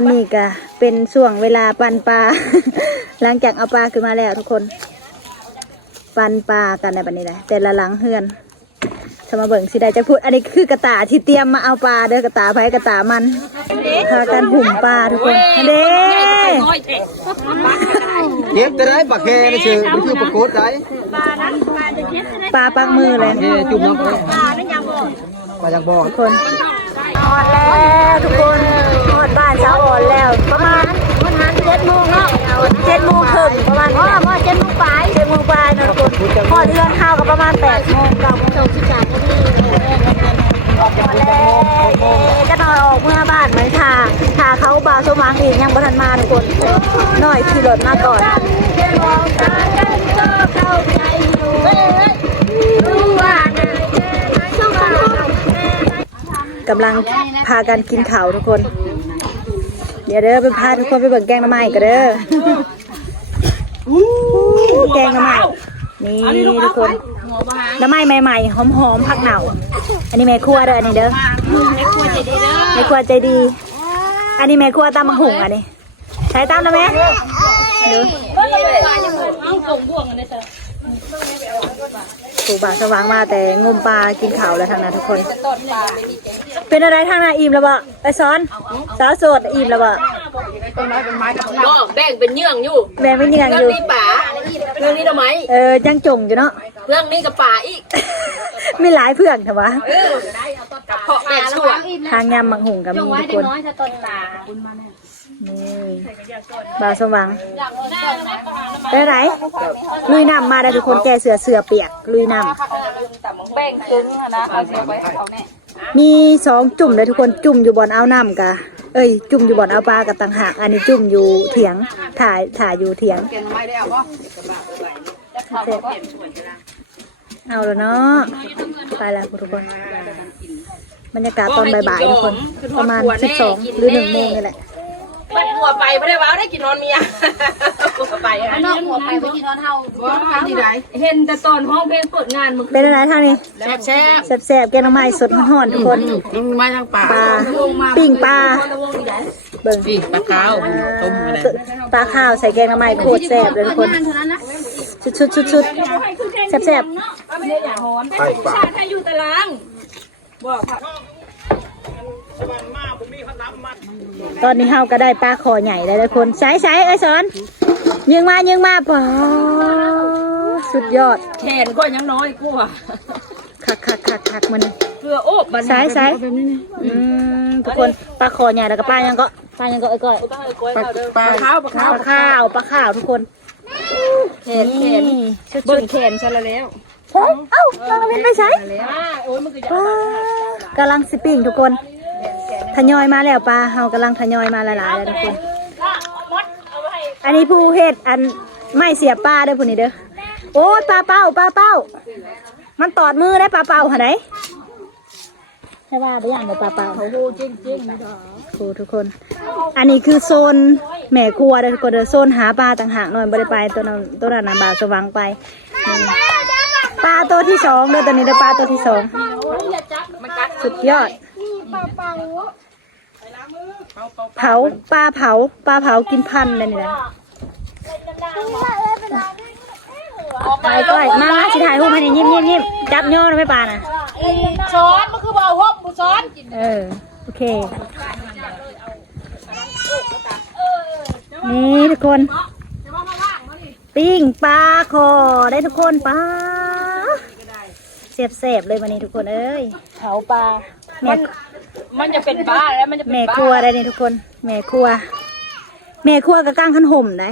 ตอนนี้ก็เป็นช่วงเวลาปั่นปลา หลังจากเอาปลาขึ้นมาแล้วทุกคนปั่นปลากันในบัดนี้เลยแต่ละหลังเฮือนจะมาเบิ่งสิได้จะพูดอันนี้คือกระตาที่เตรียมมาเอาปลาเด้อกระตาไผ่กระตามันพากันหุ่มปลาทุกคนเด้เจ็บจะได้ปากแค่นี่ชื่อมันคือปากโคตรได้ปลาปักมือเลยจุ่มน้ำปลาจากบ่อทุกคนนอนแล้วทุกคนนอนบ้านเช้าอ่อนแล้วประมาณ7 โมงเนาะ7 โมงครึ่งประมาณ7 โมงปลาย7 โมงปลายนะทุกคนพอเดือนข้าวกับประมาณ8 โมง9 โมง13 นาทีก็นอนออกเมื่อบ้านเหมือนค่ะเขาบาสมังอีกยังบ่ทันมาทุกคนหน่อยขี่รถมาก่อนกำลังพากันกินข้าวทุกคนเดี๋ยวเด้อไปพาทุกคนไปเบิ่งแกงหน่อไม้กันเด้อแกงหน่อไม้นี่ทุกคนหน่อไม้ใหม่ๆหอมๆผักเหน่าอันนี้แม่ครัวเด้ออันนี้เด้อแม่ครัวใจดีอันนี้แม่ครัวตำมะหุ่งอันนี้ใช้ตำนะแม่ดูถูกบาสว่างมาแต่งมปลากินข้าวแล้วทางนั้นทุกคนเป็นอะไรทางนั้นอิ่มแล้วบ่ไอ้ซ้อนสาวโสดอิ่มแล้วบ่ก็แบ่งเป็นเยื่องอยู่แม่ไม่เนียงอยู่เรื่องนี้ป่าเรื่องนี้ทำไมจังจงอยู่เนาะเรื่องนี้กับป่าอีกมีหลายเพื่อนเถอะวะเพาะแบ่งช่วงทางยำมังหุงกับมีทุกคนนี่บ่าวสว่างได้ไรลุยน้ำมาได้ทุกคนแกเสือเปียกลุยน้ำแบ่งครึ่งนะเขาเสียไว้เขาเนี่ยมี2 จุ่มเลยทุกคนจุ่มอยู่บ่อนเอาน้ำกะจุ่มอยู่บ่อนเอาปลากับต่างหากอันนี้จุ่มอยู่เถียงถ่ายอยู่เถียงเอาแล้วเนาะไปแล้วทุกคนบรรยากาศตอนบ่ายๆทุกคนประมาณ12 หรือ 1 โมงนี่แหละหัวไปไม่ได้ว้าวได้กินนอนเมียหัวไปอันนี้หัวไปกินนอนเฮาเห็นแต่ตอนห้องเพลงเปิดงานมึงเป็นอะไรทางนี้แซ่บแกงหน่อไม้สดห่อนทุกคนไม้ทางป่าปิ้งปลาเบิ่งปิ้งปลาขาวต้มอะไรปลาข้าวใส่แกงหน่อไม้โคตรแซ่บเลยทุกคนชุดแซ่บไปป่าใครอยู่ตารางบอกตอนนี้เฮาก็ได้ปลาคอใหญ่แล้วทุกคนใช้สอนยิงมาป่าสุดยอดแขนก็ยังน้อยกูอ่ะคักมันเกลือโอบใช้ทุกคนปลาคอใหญ่แล้วก็ปลายังก็ก้อยปลาข้าวทุกคนแขนเบิ่งแขนซะแล้วกำลังไปใช้กำลังสปิ้งทุกคนทยอยมาแล้วปลาเฮากำลังทยอยมาหลายๆแล้วทุกคนอันนี้ผู้เฮ็ดอันไม่เสียปลาเด้อผู้นี้เด้อโอ้ยปลาเป้ามันตอดมือได้ปลาเป้าหะไหนใช่ว่าไปอย่างเดียวปลาเป้าโอ้โหจริงๆโอ้ทุกคนอันนี้คือโซนแม่ครัวเด้อทุกคนเด้อโซนหาปลาต่างหากหน่อยบ่ได้ไปตัวนั้นบ่าวสว่างไปปลาตัวที่2เด้อตัวนี้เด้อปลาตัวที่2สุดยอดเผาปลาเผากินพันเลยนี่นะก้อยมาสิถ่ายรูปให้นี่ยิ้มจับย่อนะไม่ปลาน่ะช้อนมันคือบ่าวฮบบุช้อนโอเคนี่ทุกคนปิ้งปลาคอได้ทุกคนปลาเสียบเลยวันนี้ทุกคนเผาปลามันจะเป็นปลาแล้วมันจะเป็นแม่ครัวได้นี่ทุกคนแม่ครัวกับก้างขันห่มได้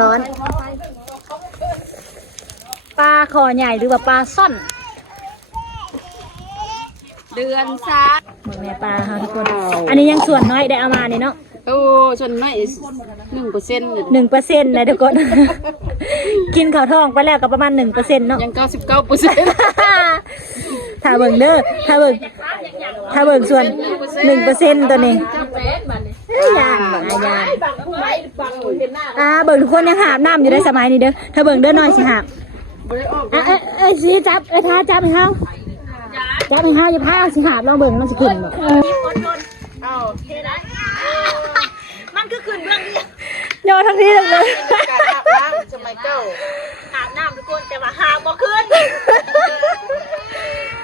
ร้อนปลาคอใหญ่หรือว่าปลาซ่อนเดือนซาแม่ปลาค่ะทุกคนอันนี้ยังส่วนน้อยได้เอามานี่เนาะส่วนน้อย1% นะทุกคน กินข้าวทองไปแล้วก็ประมาณ 1%เนาะยัง99%ถ้าเบิ่งเด้อถ้าเบิ่งส่วน 1% ตัวนี้ยานเบิ่งทุกคนยังหาบน้ำอยู่ในสมัยนี้เด้อถ้าเบิ่งเด้อน้อยสิหาบสิจับท้าจับให้เฮาอย่าพาสิหาบลองเบิ่งมันสิขึ้นบ่ โยนทั้งที่เลย การอาบน้ำสมัยเก่า หาบน้ำทุกคนแต่ว่าหาบ่ขึ้น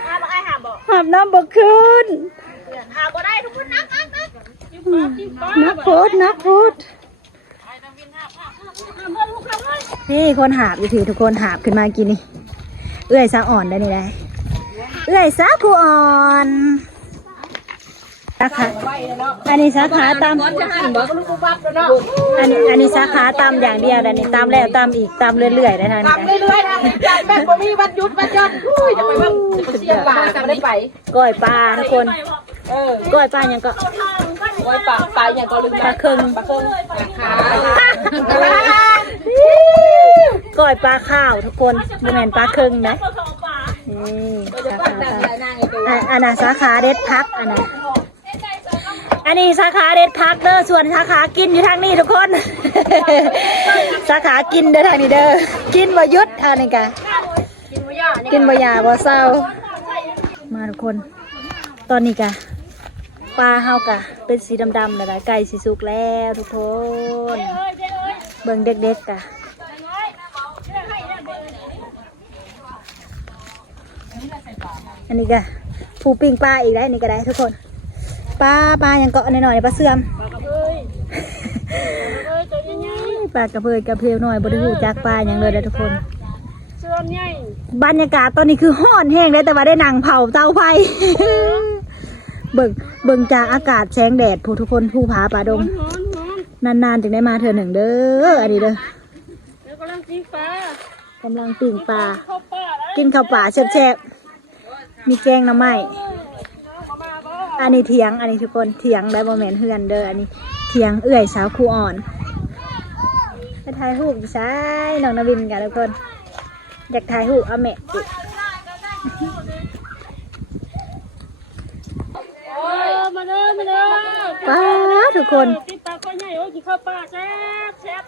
หาบ่ไอ้หาบ่ อาบน้ำบ่ขึ้น หาบ่ได้ทุกคนนัก นักโพดนี่คนหาบอยู่ทีทุกคนหาบขึ้นมากินนี่เอื้อยซาอ่อนได้นี่ได้เอื้อยซาคูอ่อนนะคะอันนี้สาขาตาม จะหันบอกลูกปั๊บแล้วเนาะ อันนี้สาขาตามอย่างเดียวแต่นี่ตามแล้วตามอีกตามเรื่อยๆได้ทาง ตาม นี้ เรื่อยๆนะจัดแบบบ่มีวันหยุดวันหย่อนอุ้ยจะไปว่าจะเสียป่าจะได้ไป ก้อยปลาทุกคน ก้อยปลายังก็ ไว้ป่าไปอย่างก็ลืม ปลาเคิง ขา ก้อยปลาข้าวทุกคนโมเมนปลาเคิงนะนี่สาขาอันน่ะสาขาเด็ดพักอันนี้สาขาเด็ดพักเด้อส่วนสาขากินอยู่ทางนี้ทุกคน สาขากินเด้อทางนี้เด้อกินบ่หยุดอันนี้กะกินบ่ยาบ่เศร้ามาทุกคน ตอนนี้กะปลาเฮากะเป็นสีดำๆแล้วไก่สีสุกแล้วทุกคนเบิ่งเด็กๆกะอันนี้กะผู้ปิ้งปลาอีกได้อันนี้ก็ได้ทุกคนปลายังเกาะหน่อยๆปลาเสื่อมปลากระเพยกระเพลหน่อยบริหูจากปลาอย่างเลยนะทุกคนบรรยากาศตอนนี้คือห้อนแห้งเลยแต่ว่าได้นั่งเผาเตาไฟ เบิ่งจากอากาศแสงแดดผู้ทุกคนผู้ผาป่าดงนานๆจึงได้มาเธอหนึ่งเด้ออันนี้เด้อกำลังปิ้งปลกินข้าวป่าแซ่บๆมีแกงหน่อไม้อันนี้เถียงอันนี้ทุกคนเถียงได้บ่แม่นเฮือนเด้ออันนี้เถียงเอื้อยสาวครูอ่อนไปถ่ายรูปอยู่ซ้ายน้องนวินกันทุกคนอยากถ่ายรูปเอาแม่ติป้าทุกคน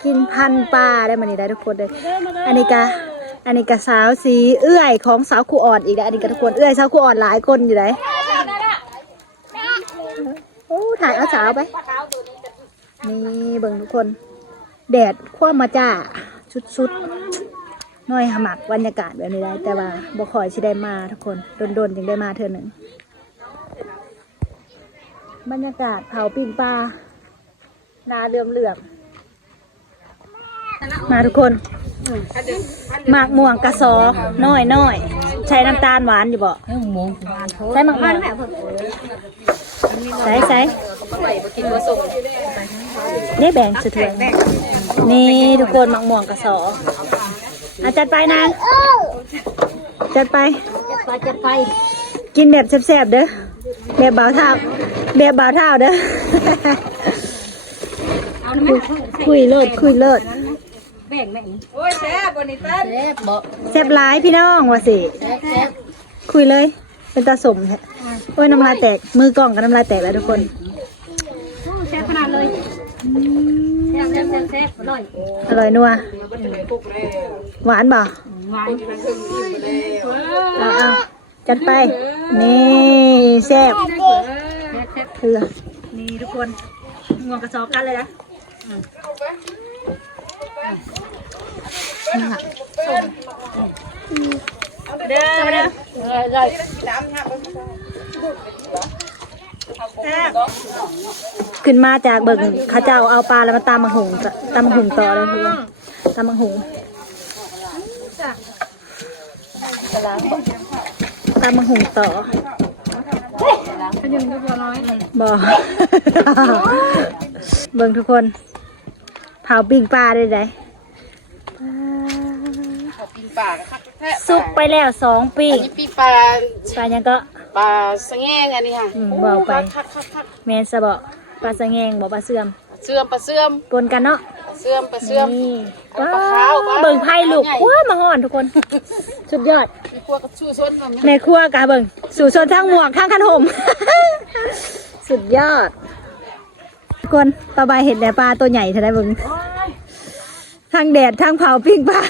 กินพันปลาได้มานี่ได้ทุกคนเลยอันนี้กะสาวสีเอื้อยของสาวครูอ่อนอีกแล้วอันนี้กะทุกคนเอื้อยสาวครูอ่อนหลายคนอยู่ไหนโอ้ถ่ายเอาสาวไปนี่เบิ่งทุกคนแดดคว่ำมาจ้าชุดน้อยหมักบรรยากาศแบบนี้ได้แต่ว่าบ่คอยสิได้มาทุกคนโดนๆจึงได้มาเธอหนึ่งบรรยากาศเผาปิ้งปลานาเหลื่อมมาทุกคนหมากม่วงกระสอน้อยใช้น้ำตาลหวานอยู่บ่ใช้หมากม่วงใส่ได้แบ่งสุดเลยนี่ทุกคนหมากม่วงกระสอจัดไปนางจัดไปกินแบบแซ่บๆเด้อแบบบ่าวเท้าเด้อคุยเลิศโอ้ยแซ่บวันนี้เต้น แซ่บหลายพี่น้องว่าสิคุยเลยเป็นตาสมแท้โอ้ยน้ำลายแตกมือกล้องกับน้ำลายแตกแล้วทุกคนแซ่บขนาดเลยแซ่บอร่อยนัวหวานบ่เอาจัดไปนี่แซ่บนี่ทุกคนงวงกระสอบกันเลยนะเด้อขึ้นมาจากเบิ่งข้าเจ้าเอาปลาแล้วมาตำมังหุงต่อเลยเพื่อนตำมังหุงต่อบ่เบิ่งทุกคนเผาปิ้งปลาได้ไหมซุปไปแล้ว2ปิ้ง ปีปลา ปลายังก็ ปลาสะแงงอันนี้ค่ะ เบาไปแม่นสะบ่ปลาสะแงงบ่ปลาเสื่อม ปลาเสื่อม ปนกันเนาะ เสื่อม นี่ ปลาขาว เบิ่งไผ่ลูกว้ามาห่อนทุกคนสุดยอด มีครัวกับชูส้นทำ แม่ครัวกะเบิ่งสู่ชนทั้งหมวกทั้งขนม สุดยอดทุกคนปลาใบเห็ดแหนปลาตัวใหญ่เท่าไหร่เบิ่งทั้งแดดทั้งเผาปิ้งปลา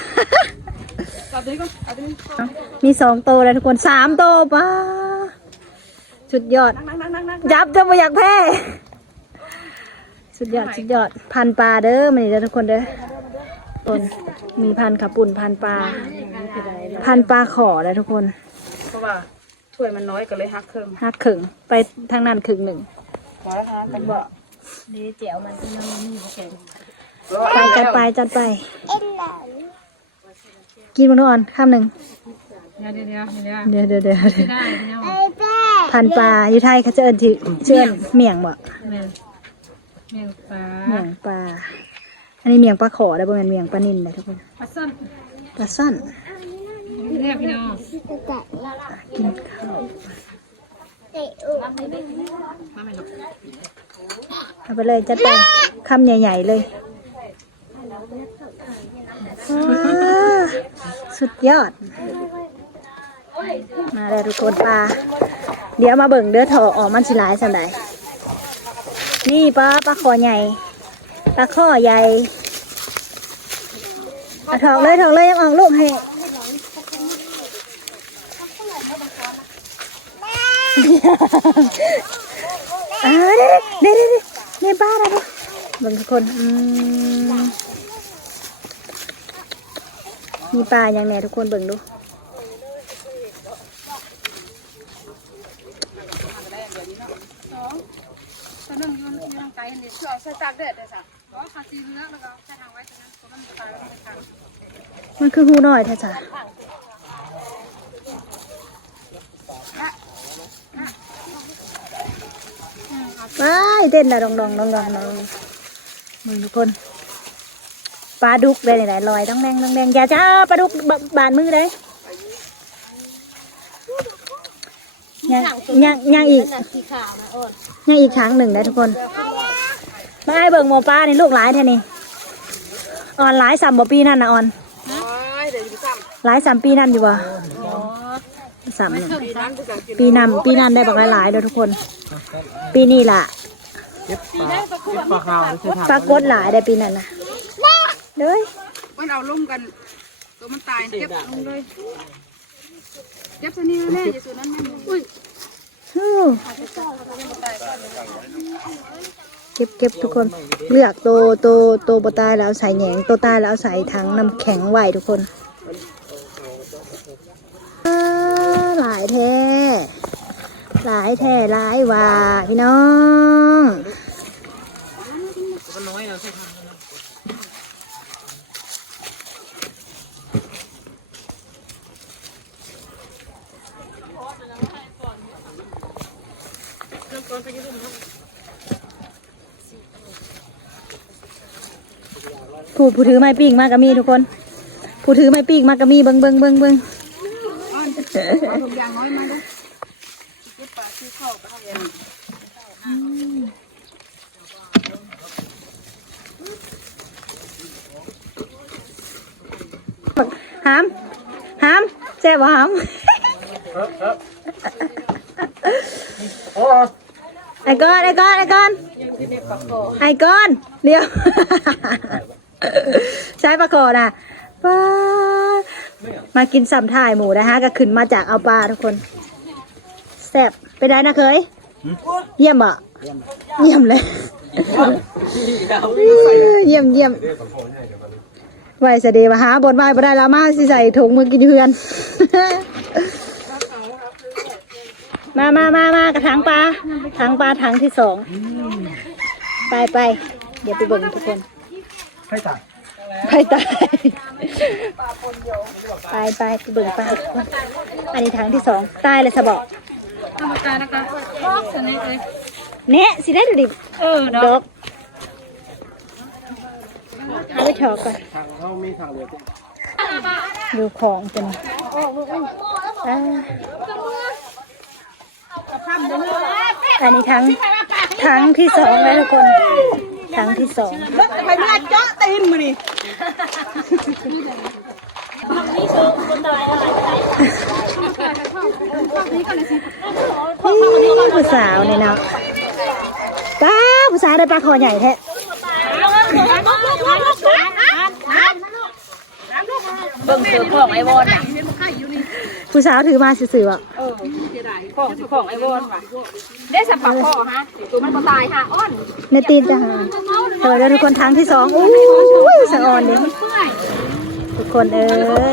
มี2 โตวแล้วทุกคน3 โตวปลาสุดยอดยับจะมาอยากแพ้สุ สุดยอดสุดยอดพันปลาเด้อมันนี่เด้อทุกคนเด้อต้นมีพันขับปุ่นพันปลาพันปลาขอเลยทุกคน เพราะว่าถ้วยมันน้อยก็เลยหักเครื่อง หักขึงไปทางนั้นขึงหนึ่ง ขอแล้วค่ะมันบอก นี่เจียวมันมีโอเคไปจัดไปจัดไปกินมันอ่อนข้ามหนึ่งเดี๋ยวพันปลาอยู่ไทยเขาจะเอิ้นที่เชื่อนเมี่ยงบ่ เมียงปลา เมี่ยงปลาอันนี้เมี่ยงปลาขอได้บ่แม่นเมี่ยงปลานิ่นเลยทุกคน ปลาส้น ปลาซ่อน เรียกพี่น้อง กินข้าวเอาไปเลยจัดไปคำใหญ่ๆเลยว้าสุดยอดมาเลยทุกคนปลาเดี๋ยวมาเบิ่งเด้อถอออกมันสิหลายสันใดนี่ปลาคอใหญ่ปลาข้อใหญ่เอาถอกเลยยังออกลูกให้เด้นี่ปลาอะไรบ่เบิ่งทุกคนมีปลาอย่างแน่ทุกคนเบิ่งดูมันคือหูน้อยแท้จ้ะไปเต้นละดองมึงทุกคนปลาดุกได้ไหนลอยต้องแดงอย่าจ้าปลาดุกบานมือได้ยังอีกครั้งหนึ่งได้ทุกคนมาให้เบิ่งหมอปลาในลูกหลายแท่นี่ออนหลาย3 ปีนั่นนะออนหลาย3 ปีนั่นอยู่บ่3 ปีนั่นได้บอกหลายๆเลยทุกคนปีนี้ล่ะ เก็บปลาขาวไม่ใช่ ปลากดหลายได้ปีนั้นนะเลย มันเอาลุ่มกันตัวมันตายเก็บลงเลยเก็บตัวนี้แน่อย่าตัวนั้นแม่อุ้ยเก็บทุกคนเลือกโตบตายแล้วใส่แหนงโตตายแล้วใส่ถังน้ำแข็งไหวทุกคนหลายแท้หลายว่าพี่น้องผู้ถือไม้ปีกมากก็มีทุกคนผู้ถือไม้ปีกมากก็มีเบิ่งอย่างน้อยมาดูเก็บปลาที่เข้าไปหามเจ็บบ่หามไอ้ก้อนเดี๋ยวใช้ปลาคอน่ะป้ามากินสัมถ่ายหมูนะฮะก็ขึ้นมาจากเอาปลาทุกคนแซ่บไปได้นะเคยเยี่ยมอ่ะเยี่ยมเลยเยี่ยมไหวเสด็จมาหาบนไม้บ่ได้แล้วมาสิใส่ถุงมือกินเฮือนมากระถางปลาถังที่2ไปเดี๋ยวไปเบิ่งทุกคนไปตายไปเบิ่งปลาอันนี้ถังที่2ตายเลยสะบอกธรรมดานะคะบอกสนิทเลย เนี่ยสิได้ดูดิดอกเอาไปถอกก่อนดูของเป็นอันนี้ทั้งที่2แล้วทุกคนทั้งที่2ไปเมื่อเจาะตีนมาดิผู้สาวเนี่ยเนาะป้าผู้สาวได้ปลาคอใหญ่แท้เบิ่งซื้อของไอวอนอ่ะ ผู้สาวถือมาสื่อๆอ่ะของไอวอนว่ะ ได้สับปะคอฮะตัวมันก็ตายฮะอ้อน ในตีนจะหาเดี๋ยวทุกคนทางที่สองอู้ยสะออนดิทุกคนเอ้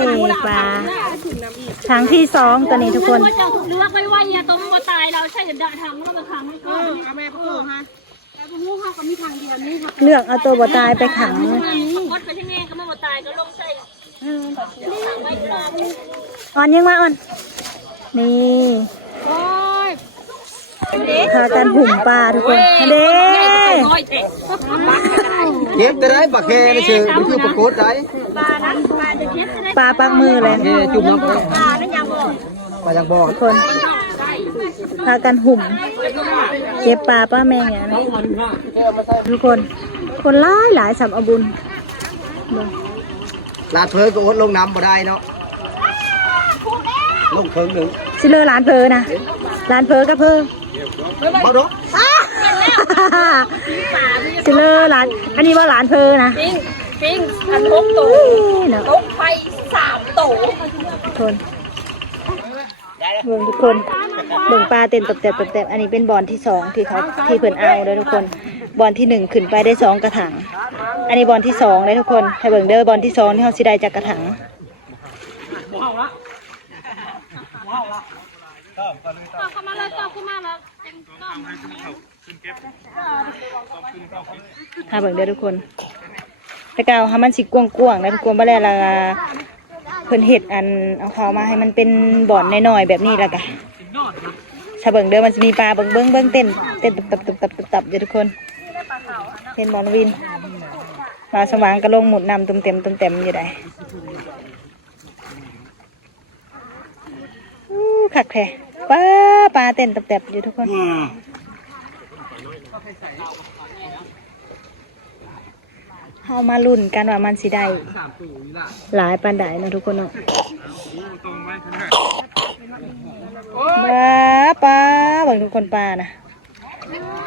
ยปลาทางที่สองตัวนี้ทุกคน เจ้าถูกเลือกไว้ว่าเนี่ยตัวมันก็ตายเราใช่จะด่าทางมันก็ทางมันก็ เอาแม่พ่อฮะ แต่พวกงูเขาก็มีทางเดียวนี้ค่ะ เลือกเอาตัวบ่ตายไปขัง วัดไปที่นี่ก็มันก็ตายก็ลงใส่ทางไว้ก่อน อ่อนยังมาอ่อนนี่พากันหุ่มปลาทุกคนเด้ น้อยเตะ เก็บได้บักแค่นี่ชื่อมันคือปรากฏได้ ปลานั้นปลาจะเช็ดจะได้ ปลาปักมือเลย แค่จุ่มน้ำ ปลานั้นยังบอก ไปยังบ่อ ทุกคนพากันหุ่มเก็บปลาป้าแมงอย่างนี้ทุกคนคนหลายสำเอาบุญ ลาดเพอก็อดลงน้ำบ่ได้เนาะลงเพิงหนึ่ง สิเลอร้านเพอนะร้านเพอกับเพอ บ่ดอก สิเลอร้านอันนี้ว่าร้านเพอนะ ปิ้งอัน6ตัว เนาะ ลงไป3ตัว ทุกคนเบิ่งทุกคนเบิ่งปลาเต็มตบแตบอันนี้เป็นบอลที่สองที่เขาที่เพิ่นเอาเลยทุกคนบอลที่หนึ่งขึ้นไปได้2กระถางอันนี้บอลที่สองเลยทุกคนให้เบิ่งเด้อบอลที่สองที่เขาสิได้จากกระถางเข้ามาเลยเข้ามาแล้ว ถ้าเบิ่งเด้อทุกคนแต่กาวให้มันสิกว้างๆนะทุกคนบ่แล้วล่ะเพิ่นเฮ็ดอันเอาเขามาให้มันเป็นบ่อนน้อยๆแบบนี้ล่ะกะถ้าเบิ่งเด้อมันสิมีปลาเบิ่งเต้นตับอยู่ทุกคนเห็นบ่อนวินปลาสว่างก็ลงหมุดน้ำเต็มอยู่ได้คักแท้ปลาเต้นตับอยู่ทุกคนเอามาลุ้นกันว่ามันสิได้หลายปานใดเนาะทุกคนเนาะปลาเบิ่งทุกคนปลานะ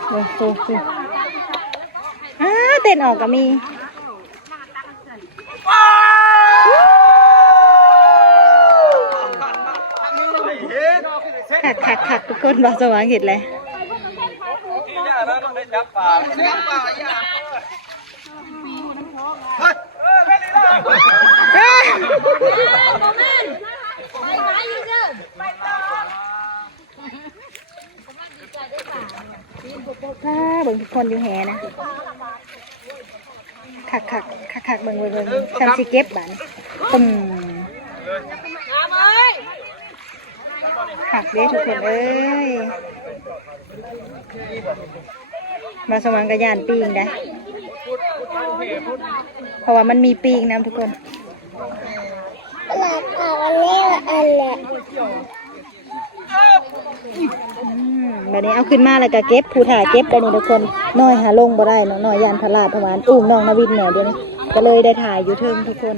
โอ้โหเต้นออกก็มีขักทุกคนบาสว่างเห็นเลยเบิ่งทุกคนอยู่แหนะขักเบิ่งฉันสิเก็บบ้านตุ่มขักเด้ทุกคนเอ้ยมาสว่างกระยานปีงได้เพราะว่ามันมีปีกนะทุกคนแบบนี้เอาขึ้นมาแล้วก็เก็บผู้ถ่ายเก็บได้นี่ทุกคนน้อยหาลงบ่ได้เนาะน้อยยานพลาดพวานอุ้มน้องนาวินเนี่ยเดี๋ยวนี้ก็เลยได้ถ่ายอยู่เทิงทุกคน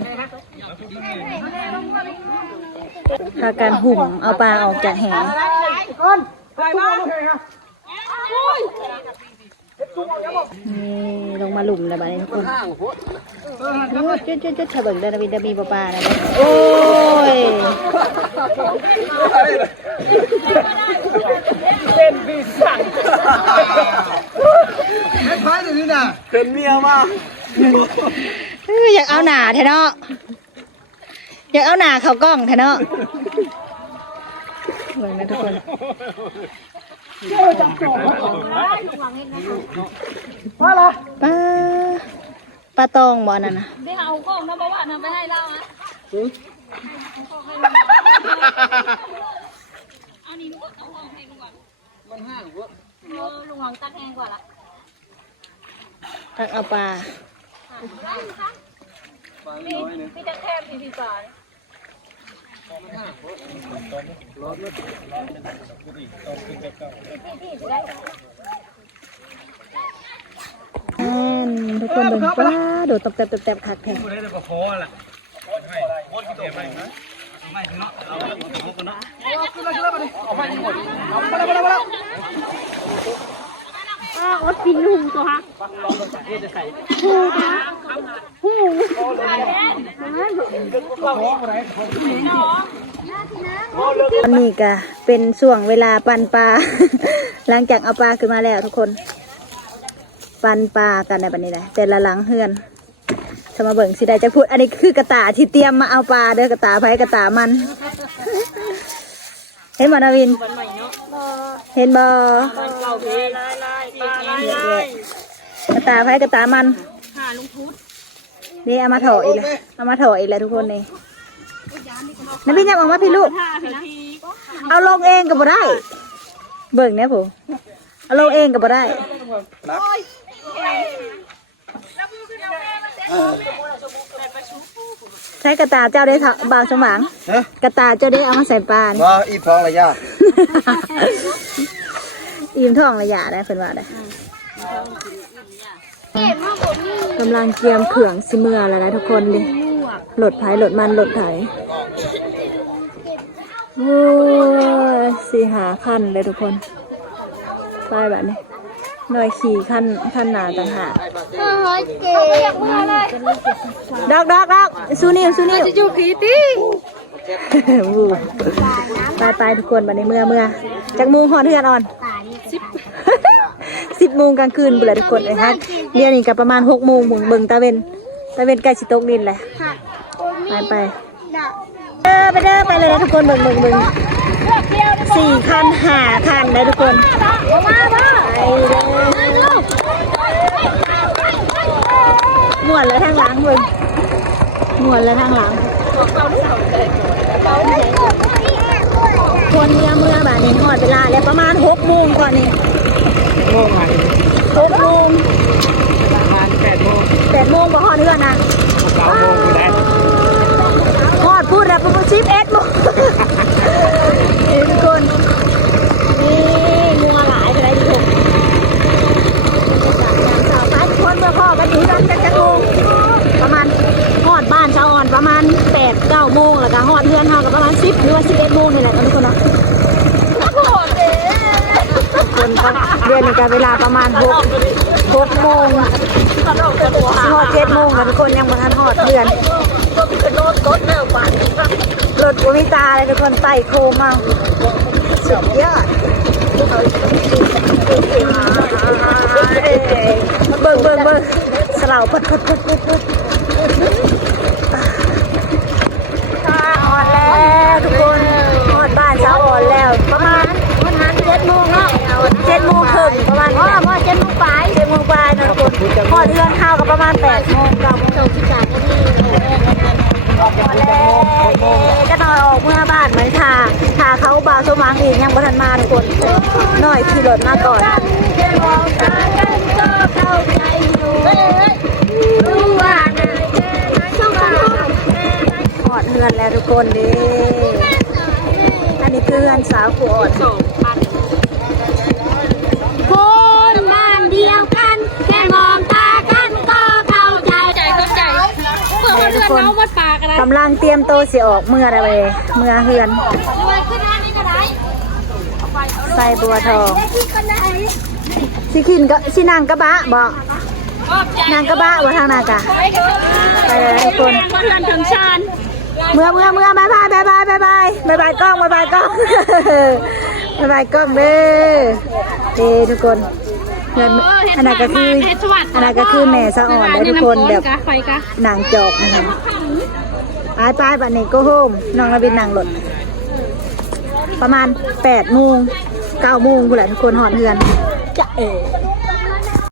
พาการหุ่มเอาปลาออกจากแหงนี่ลงมาหลุมแล้วบ้านี้ทุกคนจุดถ้าเบิ่งได้นาวินจะมีปลานะโอ้ยเล่นบีสั่งไอ้พายตัวนี้น่ะเป็นเมียมาอยากเอาหนาแท้เนาะอยากเอาหนาเขากล้องแท้เนาะเหมือนนะทุกคนปลาตองบ่อนั่นนะได้เอากล้องนะบอกว่านะไปให้เราอ่ะอันนี้ลูกเอาห้องแพงกว่ามันห้างวะลุงหวังตักแพงกว่าละ ตักเอาปลาพี่จะแคบพี่ปลาทุกคนเบิ่งปลาโดดแตบขักแทง อดปีนหุ่มตัวฮะหูตัวหูอันนี้ก็เป็นช่วงเวลาปันปลา หลังจากเอาปลาขึ้นมาแล้วทุกคนปันปลากันในบัดนี้แหละแต่ละหลังเฮือนจะมาเบิ่งสิได้จะพูดอันนี้คือกระตาที่เตรียมมาเอาปลาเด้อกระตาไผกระตามัน เห็นบ่นาวินเห็นบ่กระตาไผกระตามันนี่เอามาถออีกแล้วเอามาถออีกแล้วทุกคนนี่นาวินยังออกมาพี่ลูกเอาลงเองก็บ่ได้เบิ่งเนี่ยผมเอาลงเองก็บ่ได้ใช้กระตาเจ้าได้บางสมางกระตาเจ้าได้เอามาใส่ปลา ว่าอีพองระยะ อิ่มท้องระยะได้เพิ่นว่าได้กำลังเตรียมเครื่องสิเมื่อแล้วนะทุกคนดิโหลดไผ่โหลดมันโหลดไผ่โอ้ย4-5คันเลยทุกคนไปแบบนี้หน่อยขี่คันหนาต่างหากดอกสู้นิ้วจูขี่ตีไปทุกคนบัดนี้เมื่อจากมุงหอนเทือนอ่อน10 โมงกลางคืนบุเลยทุกคนเลยฮะเดี๋ยวนี้ก็ประมาณ6 โมงเบิ่งตะเวนใกล้สิตกดินแหละไปไปเด้อไปเลยนะทุกคนเบิ่ง4 คัน 5 คันนะทุกคนไปเลยม่วนเลยทางหลังเบิ่งม่วนเลยทางหลังคนเมื่อบ่ายนี้หอดเวลาแล้วประมาณ6 โมงก่อนนี่6 โมงประมาณ8 โมง 8 โมงก็หอดเรือนนะ 9 โมงอยู่แล้ว หอดพูดแล้วประมาณ11 โมงนี่ทุกคนนี่งัวหลายไปได้ทุกคนสาวไปทุกคนเมื่อพ่อกันอยู่กันจักโมงประมาณหอดบ้านชาวอ่อนประมาณ8-9 โมงแล้วก็หอดเรือนเฮาก็ประมาณ10 หรือว่า11 โมงนี่แหละทุกคนเนาะคนก็เดือนนี้ก็เวลาประมาณ6 โมงหอด7 โมงแล้วทุกคนยังบ่ทันหอดเดือนรถบ่มีตาเลยทุกคนไต่โคมเอาสุดยอดเบิ่งสลาวปึ๊ดอ่อนแล้วทุกคนหอดบ้านสาวอ่อนแล้วประมาณ7 โมงเนาะ7 โมงครึ่งประมาณ7 โมงปลาย7 โมงปลายนะทุกคนหอดเรือนข้าวก็ประมาณ8 โมง9 โมง13 นาทีก็นอนออกเมื่อบ้านเหมือนถ้าเขาบ่าวสมังอีกยังบ่ทันมาทุกคนน้อยขี่รถมาก่อนหอดเฮือนแล้วทุกคนดิอันนี้คือเฮือนสาวผู้อ่อนคนบ้านเดียวกันแค่มองตากันก็เข้าใจเพื่อคนเพื่อนเอาวัดปากอะไร กำลังเตรียมโตสิออกเมื่ออะไรเมื่อเฮือนใส่บัวทองสิขินก็สินางกระบะบอกนางกระบะว่าทางนากะไปเลยทุกคน เพื่อนถึงชาน เมื่อบายกล้องบายบายกล้องเด้อทุกคนอันนั้นก็คือแม่สะอ่อนได้ทุกคนแบบนางจอกนะคะไปบัดนี้ก็โฮมน้องระบินนางหลดประมาณ8 โมง 9 โมงกูแหละทุกคนหอดเฮือนจะ